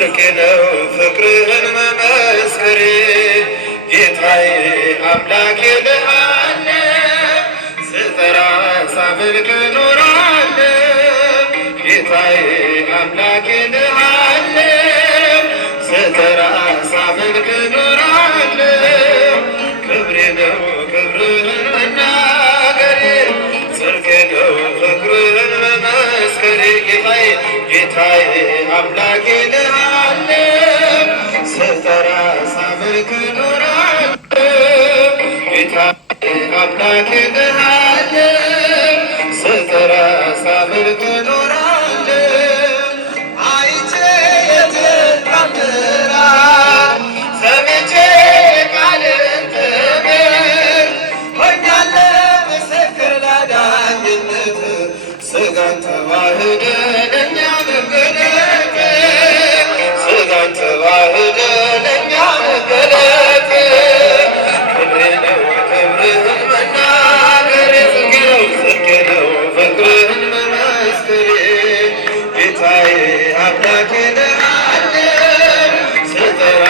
ጽድቅ ነው ፍቅርህን መመስከሬ ጌታዬ አምላኬ ልሃለው ስጠራ ሳመልክ ኖራለው ጌታዬ አምላኬ ልሃለው ስጠራ ሳመልክ ኖራለው ክብሬ ነው ክብርህን መናገሬ ጽድቅ ነው ፍቅርህን መመስከሬ ጌታዬ አምላኬ ልሃለው ስጠራ ሳመልክ ኖራለው ጌታዬ አምላኬ ልሃለው ስጠራ ሳመልክ ኖራለው አይቼ የትታምራት ሰምቼ ቃልን ትምህርት ሆኛለሁ ምስክር ላዳኝነት ሥጋን ተዋህደ ለእኛ መገለጥ ሥጋን ተዋህደ ለእኛ መገለጥ ክብሬ ነው ክብርህን መናገሬ ጽድቅ ነው ፍቅርህን መመስከሬ ጌታዬ አምላኬ ልሃለው ስጠራ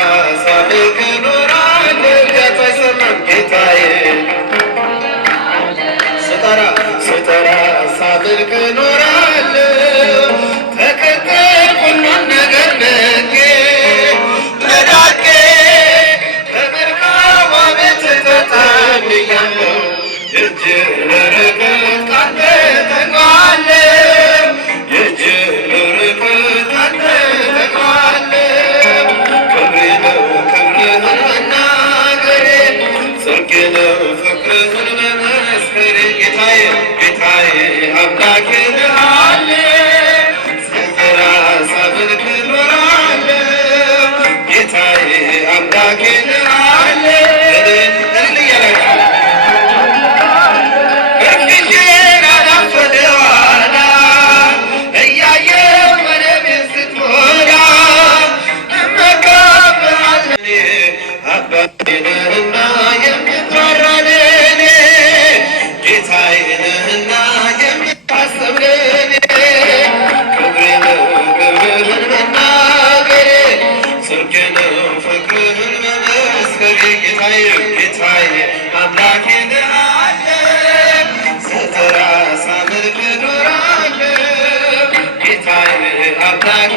ሳመልክ ኖራለው እርዳታ አይሰማም ጌታዬ ስጠራ ሳመልክ ኖራለው ተከተልኩናን ነገር ነቄ መዳቄ በመርካዋ ቤት ተጠልያለው የእጅህ በረከት ካንተ ተግባለው የእጅህ በረከት ካንተ ተግባለው ክብሬ ነው ክብርህን መናገሬ ጽድቅ ነው ፍቅርህን መመስከሬ ጌታዬ አምላኬ ልሃለው ስጠራ ሳመልክ ኖራለው ጌታዬ አምላኬ ልሃለው እልል እያላችሁ እርግጄን አላፍ ወደኋላ እያየሁ መደቤን ስትሞላ እመካብሃለሁ አባቴ ነህና የምትራራ ለእኔ ጌታዬ ነህና የምታስብ ለእኔ ክብሬ ነው ክብርህን መናገሬ ጽድቅ ነው ፍቅርህን መመስከሬ ጌታዬ አምላኬ ልሃለው ስጠራ ሳመልክ ኖራለው ጌታዬ አምላኬ